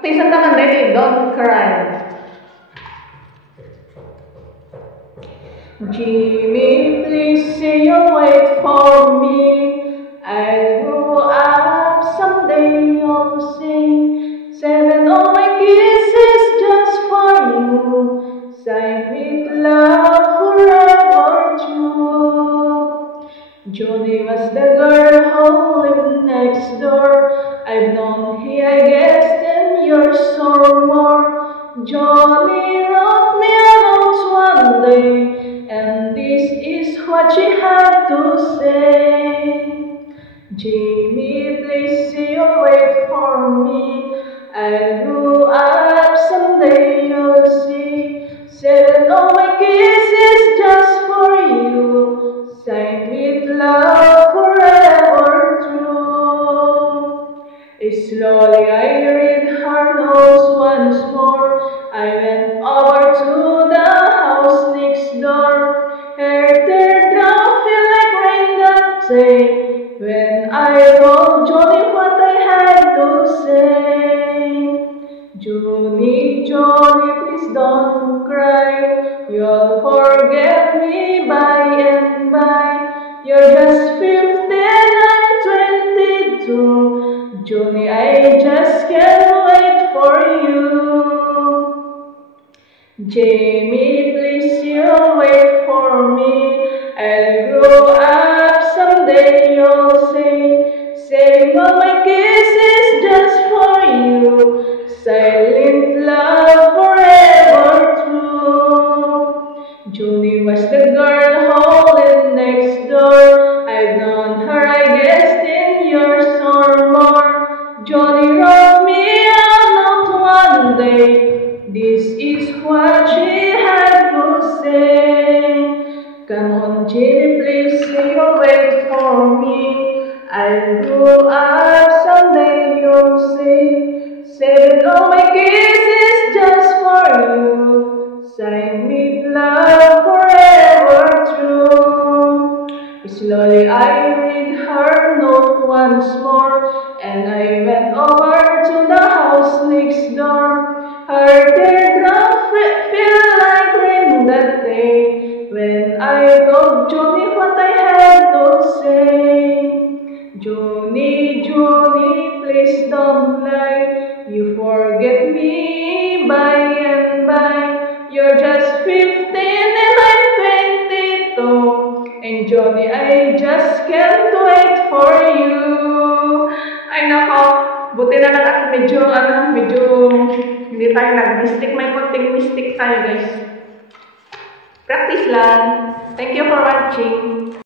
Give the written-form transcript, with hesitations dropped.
Tisan naman ready, don't cry. Jimmy, please say you'll wait for me. I grew up, someday you'll sing. 7 of my kisses just for you. Signed with love forever true. Johnny was the girl who lived next door. I've known he, I guess, 10 years or more. Johnny wrote me a note one day, and this is what she had to say. Jimmy, please say you'll wait for me. I grew up, someday you'll see. 7 of my kisses just for you. Signed with love forever true. Slowly I read her notes once more. I went over to the house next door. Her teardrop feel like rain that day when I told Johnny what I had to say. Johnny, Johnny, please don't cry. You'll forget me by and by. You're just 15, I'm 22. Johnny, I just can't wait for you. Jamie, please you'll wait for me. I'll grow up, someday you'll say. Saving all my kisses just for you. Silent love forever true. Julie was the girl who lived next door. I've known her, I guess, 10 years or more. Johnny wrote me a note one day. This is what she had to say. Come on, Jimmy, please say you'll wait for me. I grew up, someday you'll see. Saving all my kisses just for you. Signed with love forever true. Slowly I read her note once more, and I went over to the house next door. Her teardrop feel like rain that day when I told Johnny what I had to say. Johnny, Johnny, please don't lie. You forget me by and by. You're just 15 and I'm 22. And Johnny, I just can't wait for you. Ay nako, buti na lang at medyo hindi tayo nag-mistake. May konting mistake tayo, guys. Practice lang. Thank you for watching.